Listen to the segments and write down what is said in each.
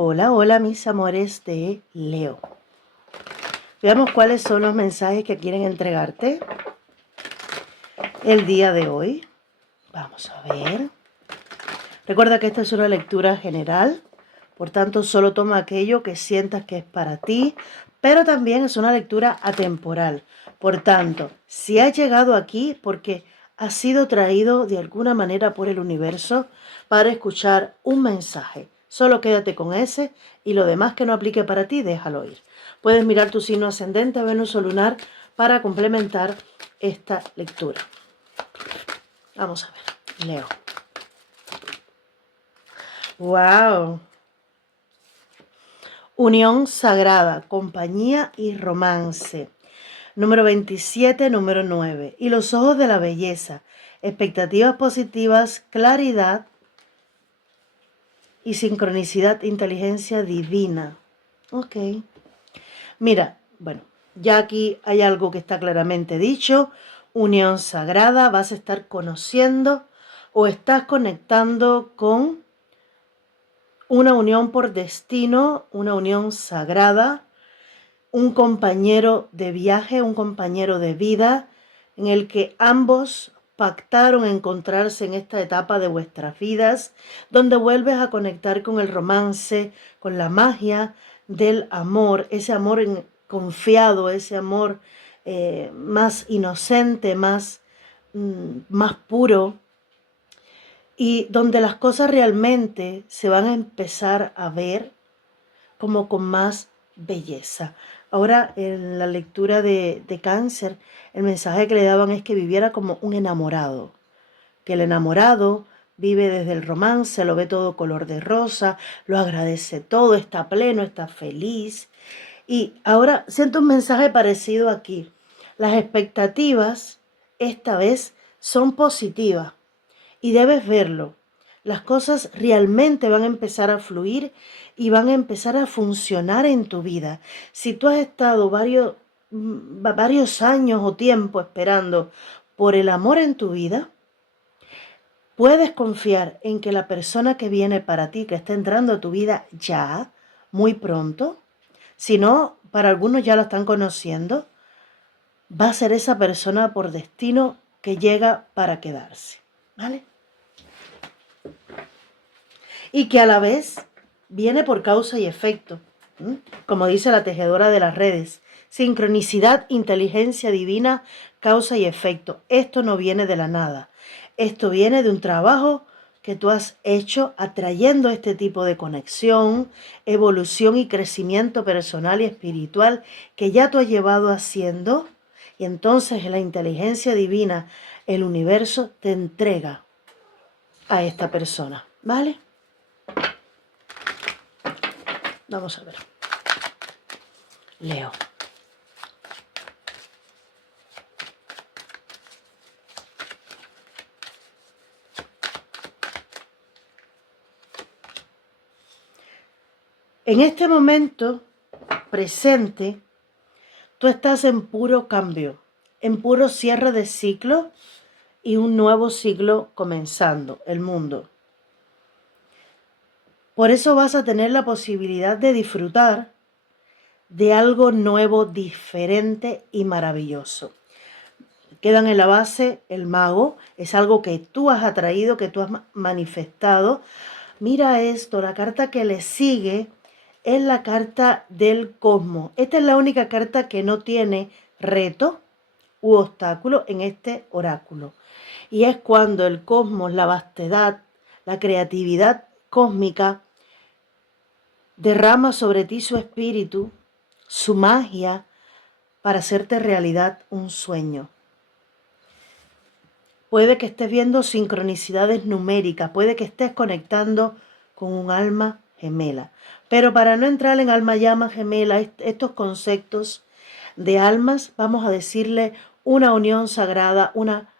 Hola, hola mis amores de Leo. Veamos cuáles son los mensajes que quieren entregarte el día de hoy. Vamos a ver. Recuerda que esta es una lectura general, por tanto solo toma aquello que sientas que es para ti, pero también es una lectura atemporal. Por tanto, si has llegado aquí porque has sido traído de alguna manera por el universo para escuchar un mensaje, solo quédate con ese y lo demás que no aplique para ti, déjalo ir. Puedes mirar tu signo ascendente, Venus o lunar para complementar esta lectura. Vamos a ver, Leo. ¡Wow! Unión sagrada, compañía y romance. Número 27, número 9. Y los ojos de la belleza. Expectativas positivas, claridad y sincronicidad, inteligencia divina. Ok. Mira, bueno, ya aquí hay algo que está claramente dicho. Unión sagrada, vas a estar conociendo o estás conectando con una unión por destino, una unión sagrada, un compañero de viaje, un compañero de vida, en el que ambos pactaron encontrarse en esta etapa de vuestras vidas, donde vuelves a conectar con el romance, con la magia del amor, ese amor confiado, ese amor más inocente, más puro, y donde las cosas realmente se van a empezar a ver como con más belleza. Ahora, en la lectura de Cáncer, el mensaje que le daban es que viviera como un enamorado, que el enamorado vive desde el romance, lo ve todo color de rosa, lo agradece todo, está pleno, está feliz. Y ahora siento un mensaje parecido aquí. Las expectativas esta vez son positivas y debes verlo. Las cosas realmente van a empezar a fluir y van a empezar a funcionar en tu vida. Si tú has estado varios años o tiempo esperando por el amor en tu vida, puedes confiar en que la persona que viene para ti, que está entrando a tu vida ya, muy pronto, si no, para algunos ya la están conociendo, va a ser esa persona por destino que llega para quedarse, ¿vale? Y que a la vez viene por causa y efecto, como dice la tejedora de las redes. Sincronicidad, inteligencia divina, causa y efecto. Esto no viene de la nada. Esto viene de un trabajo que tú has hecho atrayendo este tipo de conexión, evolución y crecimiento personal y espiritual que ya tú has llevado haciendo. Y entonces la inteligencia divina, el universo, te entrega a esta persona, ¿vale? Vamos a ver. Leo. En este momento presente, tú estás en puro cambio, en puro cierre de ciclo y un nuevo ciclo comenzando, el mundo. Por eso vas a tener la posibilidad de disfrutar de algo nuevo, diferente y maravilloso. Quedan en la base el mago, es algo que tú has atraído, que tú has manifestado. Mira esto, la carta que le sigue es la carta del cosmos. Esta es la única carta que no tiene reto u obstáculo en este oráculo. Y es cuando el cosmos, la vastedad, la creatividad cósmica derrama sobre ti su espíritu, su magia, para hacerte realidad un sueño. Puede que estés viendo sincronicidades numéricas, puede que estés conectando con un alma gemela. Pero para no entrar en alma llama gemela, estos conceptos de almas, vamos a decirle una unión sagrada, una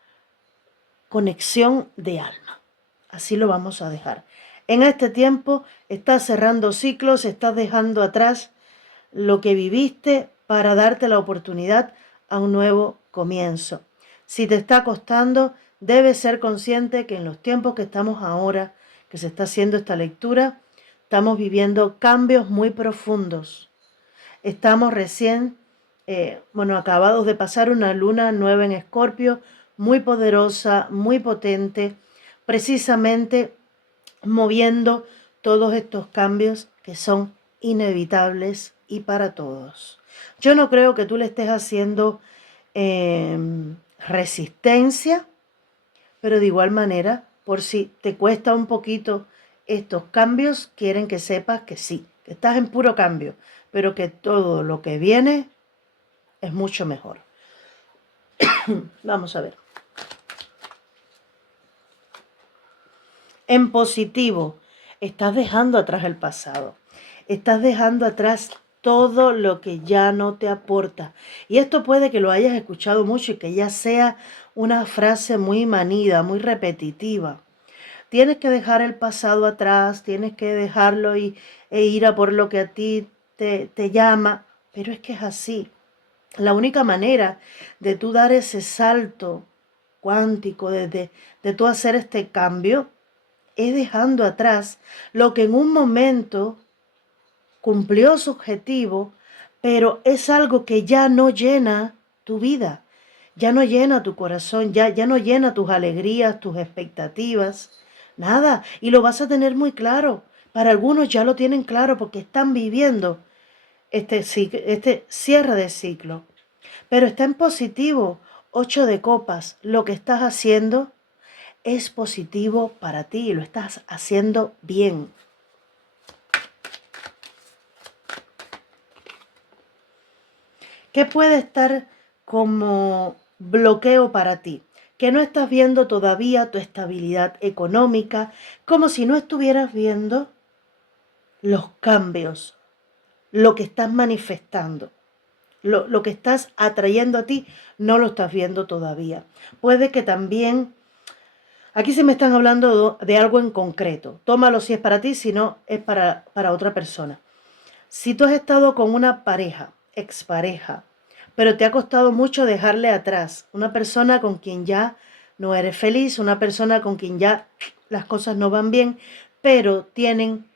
conexión de alma. Así lo vamos a dejar. En este tiempo estás cerrando ciclos, estás dejando atrás lo que viviste para darte la oportunidad a un nuevo comienzo. Si te está costando, debes ser consciente que en los tiempos que estamos ahora, que se está haciendo esta lectura, Estamos viviendo cambios muy profundos. Estamos recién, acabados de pasar una luna nueva en Escorpio, muy poderosa, muy potente, precisamente moviendo todos estos cambios que son inevitables y para todos. Yo no creo que tú le estés haciendo resistencia, pero de igual manera, por si te cuesta un poquito estos cambios, quieren que sepas que sí, que estás en puro cambio, pero que todo lo que viene es mucho mejor. Vamos a ver. En positivo, estás dejando atrás el pasado. Estás dejando atrás todo lo que ya no te aporta. Y esto puede que lo hayas escuchado mucho y que ya sea una frase muy manida, muy repetitiva. Tienes que dejar el pasado atrás, tienes que dejarlo e ir a por lo que a ti te llama. Pero es que es así. La única manera de tú dar ese salto cuántico, de tú hacer este cambio, es dejando atrás lo que en un momento cumplió su objetivo, pero es algo que ya no llena tu vida, ya no llena tu corazón, ya no llena tus alegrías, tus expectativas, nada. Y lo vas a tener muy claro. Para algunos ya lo tienen claro porque están viviendo este cierre de ciclo. Pero está en positivo, 8 de copas. Lo que estás haciendo es positivo para ti y lo estás haciendo bien. ¿Qué puede estar como bloqueo para ti? Que no estás viendo todavía tu estabilidad económica, como si no estuvieras viendo los cambios, lo que estás manifestando, lo que estás atrayendo a ti, no lo estás viendo todavía. Puede que también, aquí se me están hablando de algo en concreto. Tómalo si es para ti, si no es para otra persona. Si tú has estado con una pareja, expareja, pero te ha costado mucho dejarle atrás, una persona con quien ya no eres feliz, una persona con quien ya las cosas no van bien, pero tienen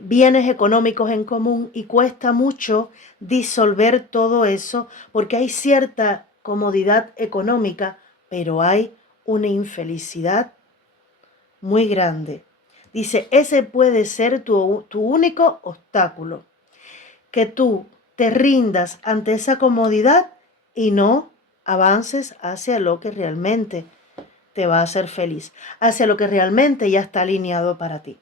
bienes económicos en común y cuesta mucho disolver todo eso porque hay cierta comodidad económica, pero hay una infelicidad muy grande. Dice, ese puede ser tu único obstáculo, que tú te rindas ante esa comodidad y no avances hacia lo que realmente te va a hacer feliz, hacia lo que realmente ya está alineado para ti.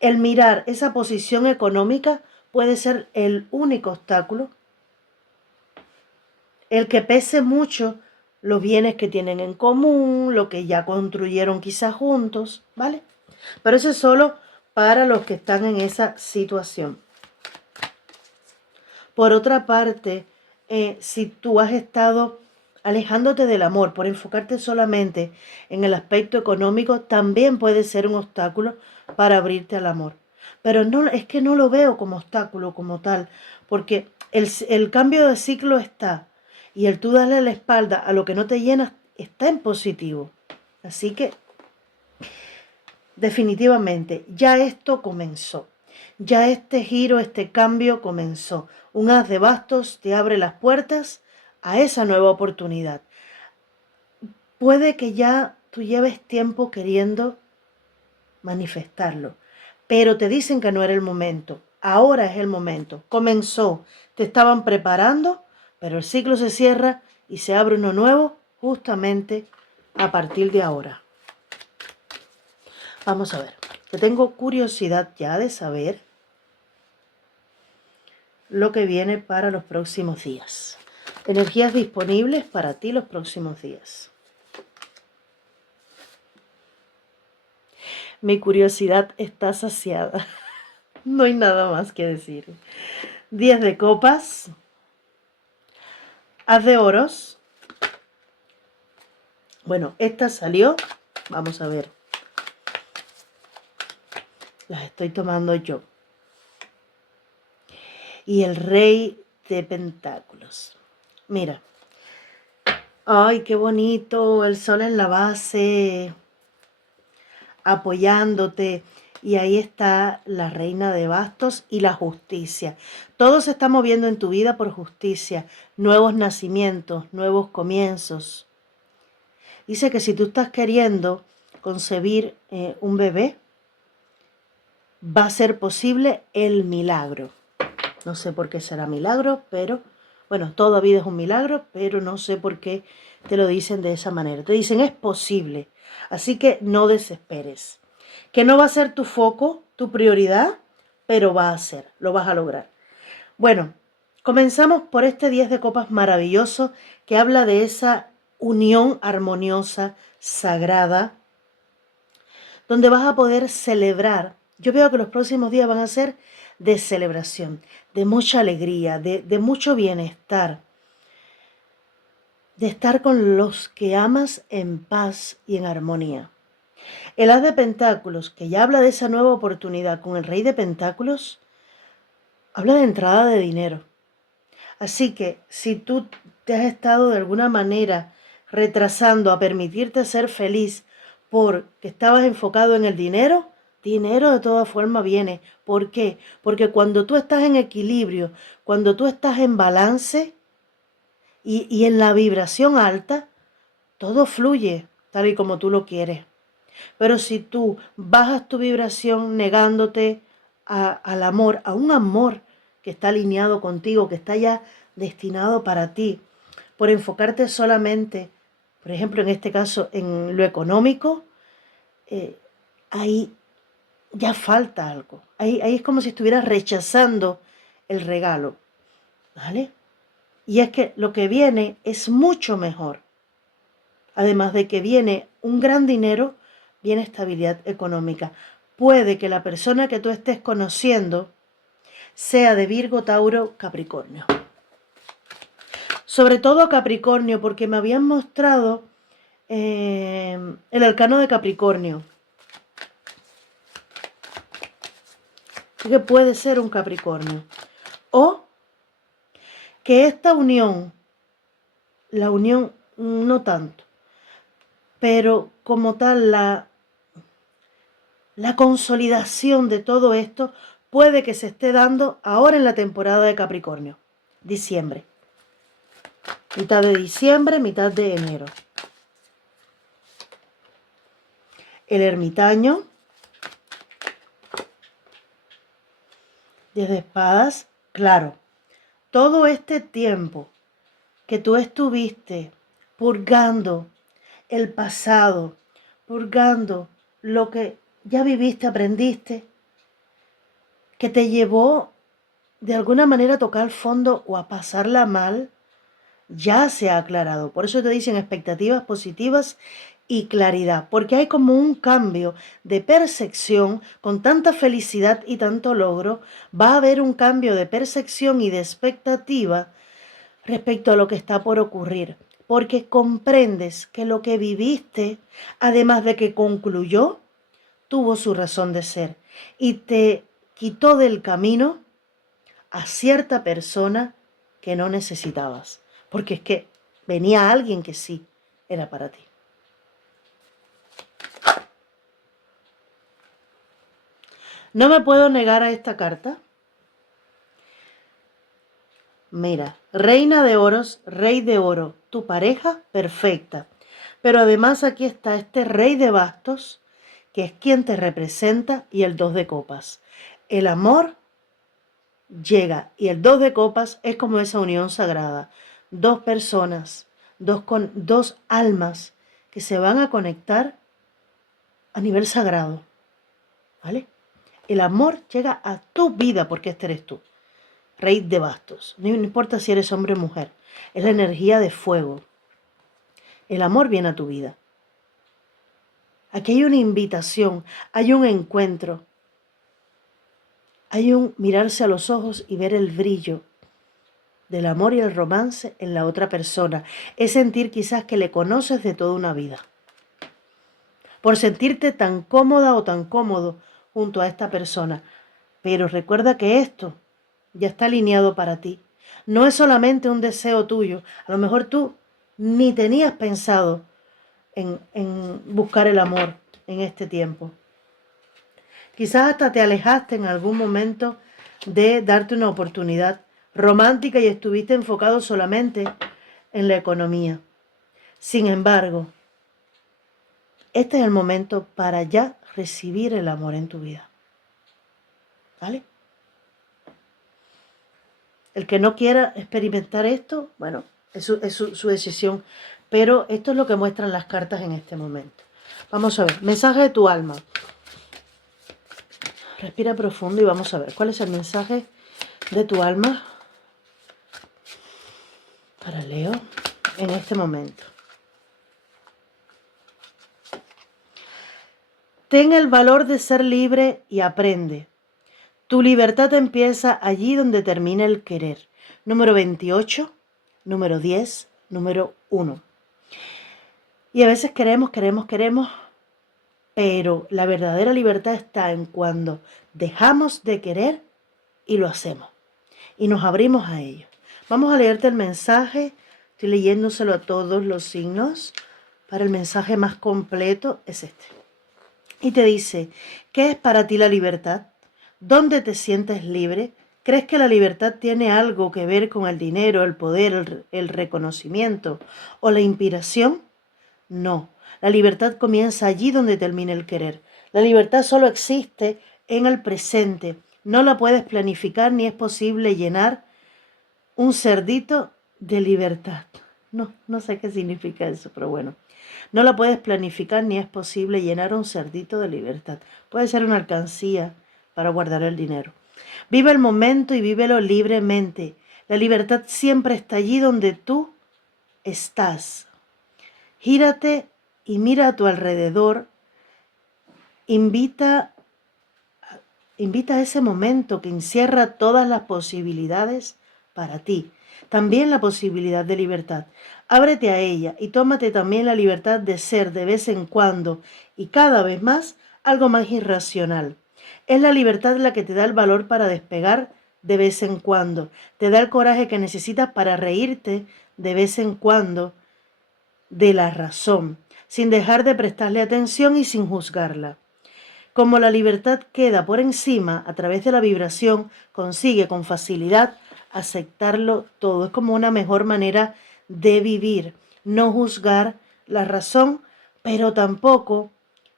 El mirar esa posición económica puede ser el único obstáculo, el que pese mucho los bienes que tienen en común, lo que ya construyeron quizás juntos, ¿vale? Pero eso es solo para los que están en esa situación. Por otra parte, si tú has estado alejándote del amor por enfocarte solamente en el aspecto económico, también puede ser un obstáculo para abrirte al amor. Pero no, es que no lo veo como obstáculo, como tal, porque el cambio de ciclo está y el tú darle la espalda a lo que no te llena está en positivo. Así que definitivamente ya esto comenzó. Ya este giro, este cambio comenzó. Un haz de bastos te abre las puertas a esa nueva oportunidad. Puede que ya tú lleves tiempo queriendo manifestarlo, pero te dicen que no era el momento. Ahora es el momento. Comenzó. Te estaban preparando, pero el ciclo se cierra y se abre uno nuevo justamente a partir de ahora. Vamos a ver. Yo tengo curiosidad ya de saber lo que viene para los próximos días. Energías disponibles para ti los próximos días. Mi curiosidad está saciada. No hay nada más que decir. 10 de copas. Haz de oros. Bueno, esta salió. Vamos a ver. Las estoy tomando yo. Y el rey de pentáculos. Mira. Ay, qué bonito. El sol en la base, apoyándote. Y ahí está la reina de bastos y la justicia. Todo se está moviendo en tu vida por justicia, nuevos nacimientos, nuevos comienzos. Dice que si tú estás queriendo concebir un bebé, va a ser posible el milagro. No sé por qué será milagro, pero bueno, toda vida es un milagro, pero no sé por qué te lo dicen de esa manera. Te dicen es posible, así que no desesperes. Que no va a ser tu foco, tu prioridad, pero va a ser, lo vas a lograr. Bueno, comenzamos por este 10 de copas maravilloso que habla de esa unión armoniosa, sagrada, donde vas a poder celebrar. Yo veo que los próximos días van a ser de celebración, de mucha alegría, de mucho bienestar, de estar con los que amas en paz y en armonía. El As de Pentáculos, que ya habla de esa nueva oportunidad con el Rey de Pentáculos, habla de entrada de dinero. Así que si tú te has estado de alguna manera retrasando a permitirte ser feliz porque estabas enfocado en el dinero, dinero de todas formas viene. ¿Por qué? Porque cuando tú estás en equilibrio, cuando tú estás en balance y en la vibración alta, todo fluye tal y como tú lo quieres. Pero si tú bajas tu vibración negándote al amor, a un amor que está alineado contigo, que está ya destinado para ti, por enfocarte solamente, por ejemplo, en este caso, en lo económico, ahí ya falta algo. Ahí es como si estuvieras rechazando el regalo, ¿vale? Y es que lo que viene es mucho mejor. Además de que viene un gran dinero, viene estabilidad económica. Puede que la persona que tú estés conociendo sea de Virgo, Tauro, Capricornio. Sobre todo Capricornio, porque me habían mostrado el arcano de Capricornio. Así que puede ser un Capricornio. O que esta unión, la unión no tanto, pero como tal la consolidación de todo esto puede que se esté dando ahora en la temporada de Capricornio, diciembre. Mitad de diciembre, mitad de enero. El ermitaño, 10 de espadas, claro. Todo este tiempo que tú estuviste purgando el pasado, purgando lo que ya viviste, aprendiste, que te llevó de alguna manera a tocar el fondo o a pasarla mal, ya se ha aclarado. Por eso te dicen expectativas positivas y claridad, porque hay como un cambio de percepción con tanta felicidad y tanto logro, va a haber un cambio de percepción y de expectativa respecto a lo que está por ocurrir, porque comprendes que lo que viviste, además de que concluyó, tuvo su razón de ser y te quitó del camino a cierta persona que no necesitabas, porque es que venía alguien que sí era para ti. No me puedo negar a esta carta. Mira, reina de oros, rey de oro, tu pareja perfecta. Pero además aquí está este rey de bastos, que es quien te representa, y el 2 de copas. El amor llega y el 2 de copas es como esa unión sagrada. Dos personas, dos almas que se van a conectar a nivel sagrado. ¿Vale? El amor llega a tu vida porque este eres tú. Rey de bastos. No importa si eres hombre o mujer. Es la energía de fuego. El amor viene a tu vida. Aquí hay una invitación, hay un encuentro. Hay un mirarse a los ojos y ver el brillo del amor y el romance en la otra persona. Es sentir quizás que le conoces de toda una vida. Por sentirte tan cómoda o tan cómodo junto a esta persona. Pero recuerda que esto ya está alineado para ti. No es solamente un deseo tuyo. A lo mejor tú ni tenías pensado en buscar el amor en este tiempo. Quizás hasta te alejaste en algún momento de darte una oportunidad romántica y estuviste enfocado solamente en la economía. Sin embargo, este es el momento para ya recibir el amor en tu vida. ¿Vale? El que no quiera experimentar esto, bueno, es su decisión. Pero esto es lo que muestran las cartas en este momento. Vamos a ver, mensaje de tu alma. Respira profundo y vamos a ver cuál es el mensaje de tu alma para Leo en este momento. Ten el valor de ser libre y aprende. Tu libertad empieza allí donde termina el querer. Número 28, número 10, número 1. Y a veces queremos, pero la verdadera libertad está en cuando dejamos de querer y lo hacemos. Y nos abrimos a ello. Vamos a leerte el mensaje. Estoy leyéndoselo a todos los signos. Para el mensaje más completo es este. Y te dice, ¿qué es para ti la libertad? ¿Dónde te sientes libre? ¿Crees que la libertad tiene algo que ver con el dinero, el poder, el reconocimiento o la inspiración? No, la libertad comienza allí donde termina el querer. La libertad solo existe en el presente. No la puedes planificar ni es posible llenar un cerdito de libertad. No sé qué significa eso, pero bueno. No la puedes planificar ni es posible llenar un cerdito de libertad. Puede ser una alcancía para guardar el dinero. Vive el momento y vívelo libremente. La libertad siempre está allí donde tú estás. Gírate y mira a tu alrededor. Invita a ese momento que encierra todas las posibilidades para ti. También la posibilidad de libertad. Ábrete a ella y tómate también la libertad de ser de vez en cuando y cada vez más algo más irracional. Es la libertad la que te da el valor para despegar de vez en cuando. Te da el coraje que necesitas para reírte de vez en cuando de la razón, sin dejar de prestarle atención y sin juzgarla. Como la libertad queda por encima, a través de la vibración, consigue con facilidad aceptarlo todo. Es como una mejor manera de vivir, no juzgar la razón, pero tampoco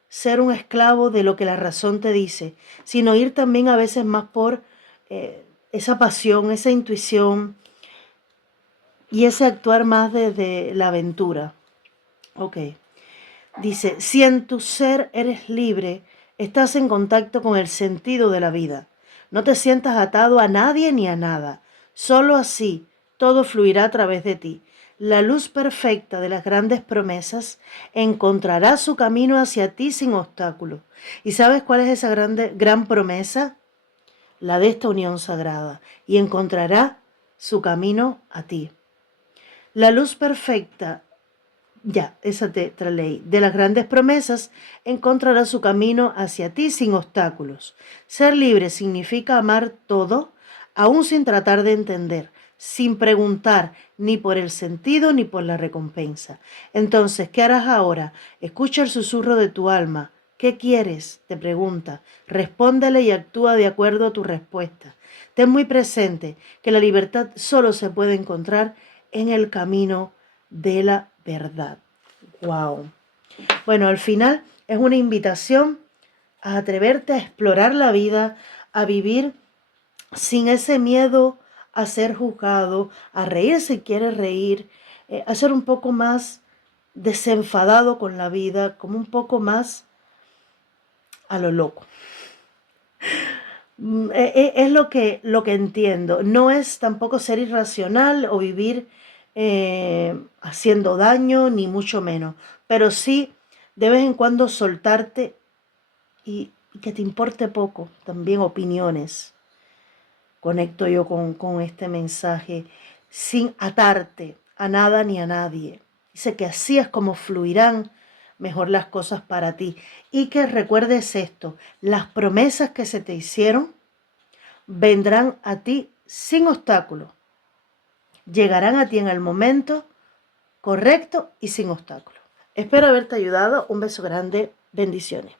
ser un esclavo de lo que la razón te dice, sino ir también a veces más por esa pasión, esa intuición y ese actuar más desde la aventura. Ok. Dice, si en tu ser eres libre, estás en contacto con el sentido de la vida. No te sientas atado a nadie ni a nada. Solo así todo fluirá a través de ti. La luz perfecta de las grandes promesas encontrará su camino hacia ti sin obstáculos. ¿Y sabes cuál es esa gran promesa? La de esta unión sagrada. Y encontrará su camino a ti. La luz perfecta esa otra ley. De las grandes promesas encontrará su camino hacia ti sin obstáculos. Ser libre significa amar todo, aún sin tratar de entender, sin preguntar ni por el sentido ni por la recompensa. Entonces, ¿qué harás ahora? Escucha el susurro de tu alma. ¿Qué quieres? Te pregunta. Respóndele y actúa de acuerdo a tu respuesta. Ten muy presente que la libertad solo se puede encontrar en el camino de la verdad. Wow. Bueno, al final es una invitación a atreverte a explorar la vida, a vivir sin ese miedo a ser juzgado, a reír si quieres reír, a ser un poco más desenfadado con la vida, como un poco más a lo loco. Es lo que entiendo. No es tampoco ser irracional o vivir haciendo daño, ni mucho menos. Pero sí, de vez en cuando soltarte y que te importe poco también opiniones. Conecto yo con este mensaje sin atarte a nada ni a nadie. Dice que así es como fluirán mejor las cosas para ti. Y que recuerdes esto, las promesas que se te hicieron vendrán a ti sin obstáculos. Llegarán a ti en el momento correcto y sin obstáculos. Espero haberte ayudado. Un beso grande. Bendiciones.